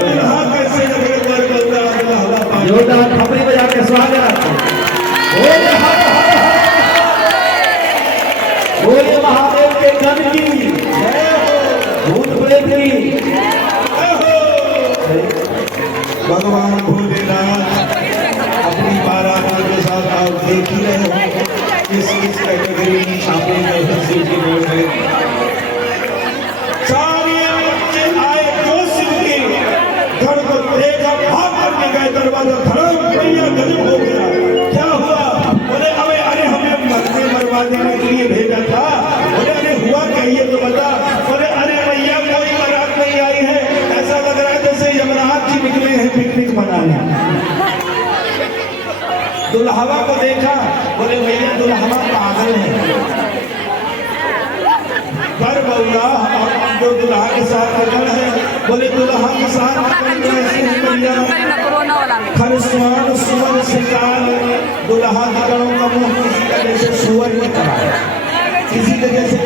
दुल्हा कैसे लगे पर दुल्हा जोरदार खबरी बजा के स्वागत। बोले महादेव के गण की, भूत प्रेत की। भगवान भोलेनाथ अपनी बारात के साथ आप देख ही रहे हो किस कैटेगरी में छापे गए शिव की रोड में। सारे बच्चे आए जोश के घर को देखा, भाग करके गए, दरवाजा धड़म भैया गजब हो गया। क्या हुआ? बोले अरे हमें मरने मरवाने के लिए भेजा था। बोले अरे हुआ क्या ये तो बता। बोले अरे भैया कोई बारात नहीं आई है, ऐसा लग रहा है जैसे यमराज जी निकले हैं पिकनिक मनाने। दुल्हवा को देखा, बोले भैया दुल्हवा पागल है। पर बउला हम जो दुल्हा के साथ अकड़ है, बोले दुल्हा के साथ खरस्वान सुवर शिकार दुल्हा करो का मुंह किसी का जैसे सुअर में करा, किसी का जैसे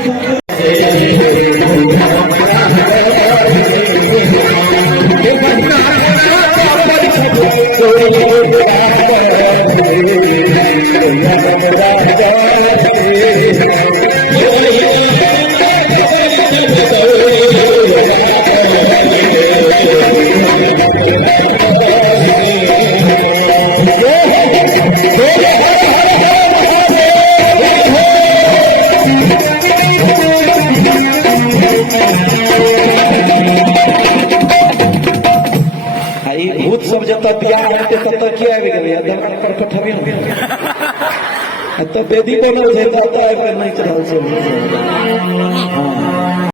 भूत सब जब तक बियाह रहते तब तक किया कठबी तो बेदी बनल है, नहीं चढ़ल।